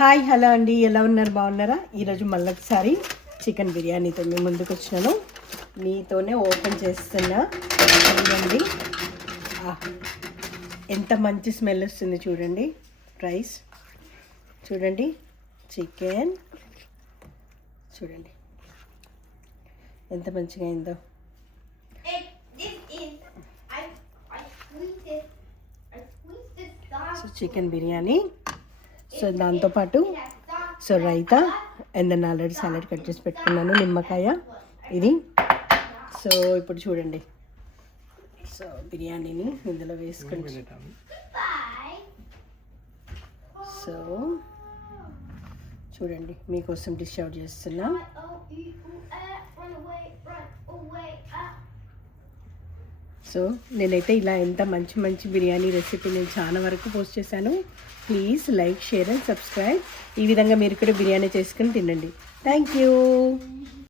Hi hello అండి, ఎలా ఉన్నారు? బాగున్నారా? ఈరోజు మళ్ళొకసారి చికెన్ బిర్యానీతో మేము ముందుకు వచ్చినాను. మీతోనే ఓపెన్ చేస్తున్నా. చూడండి ఎంత మంచి స్మెల్ వస్తుంది. చూడండి రైస్, చూడండి చికెన్, చూడండి ఎంత మంచిగా అయిందో. సో చికెన్ బిర్యానీ, సో దాంతోపాటు so raita and then already salad cut చేసి పెట్టుకున్నాను, నిమ్మకాయ ఇది. సో ఇప్పుడు చూడండి, సో బిర్యానీని ఇందులో వేసుకుంటాను. సో చూడండి మీకోసం డిష్ అవుట్ చేస్తున్నా. సో నేనైతే ఇలా ఎంత మంచి మంచి బిర్యానీ రెసిపీ నేను చాలా వరకు పోస్ట్ చేశాను. Please like, share and subscribe. ఈ విధంగా మీరు కూడా బిర్యానీ చేసుకుని తినండి. Thank you.